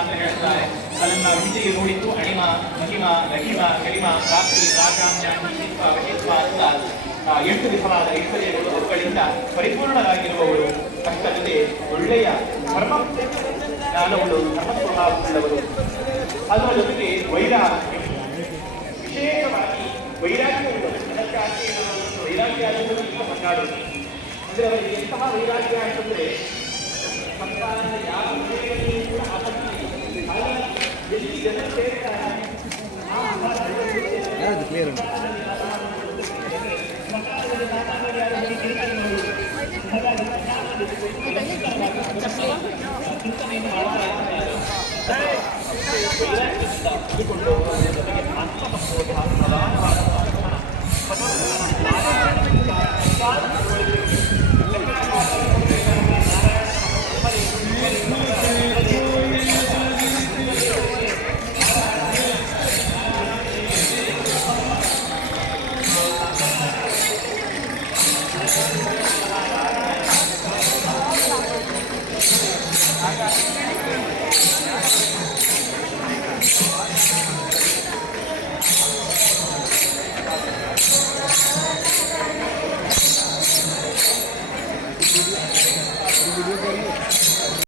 ಅಂತ ಹೇಳ್ತಾರೆ. ಅದನ್ನ ವಿದ್ಯೆಗೆ ನೋಡಿದ್ದು ಅಣಿಮ ಮಹಿಮ ರಹಿಮ ಕಲಿಮ ರಾತ್ರಿ ಪ್ರಾಗಾಮ್ಯ ಶಿಲ್ಪ ವಶಿತ್ವ ಅಂತ 8 ವಿಧವಾದ ಐಶ್ವರ್ಯಗಳು ಅವುಗಳಿಂದ ಪರಿಪೂರ್ಣರಾಗಿರುವವರು. ಅಷ್ಟಲ್ಲದೆ ಒಳ್ಳೆಯ ಧರ್ಮ ಜ್ಞಾನಗಳು ಧರ್ಮ ಸ್ವಭಾವವುಳ್ಳವರು. ಅದರ ಜೊತೆಗೆ ವೈರಾಗ್ಯ, ವಿಶೇಷವಾಗಿ ವೈರಾಗ್ಯವುಳ್ಳವರು. ಅದಕ್ಕಾಗಿ ವೈರಾಗ್ಯ ಅನ್ನೋದು ಈಗ ಮಾತಾಡೋದು ಅಂದರೆ ಅವರಿಗೆ ಎಂತಹ ವೈರಾಗ್ಯ ಅಂತಂದ್ರೆ ಸಂಸಾರದ ಯಾವ ವಿಷಯಗಳಿಗೂ ಕೂಡ ಆಸಕ್ತಿ ಇಲ್ಲ. ಹಾಗಾಗಿ ಎಲ್ಲಿ ಜನ ಸೇರ್ತಾರೆ ಆತ್ಮಸಂಬೋಧ ಪ್ರಧಾನವಾದ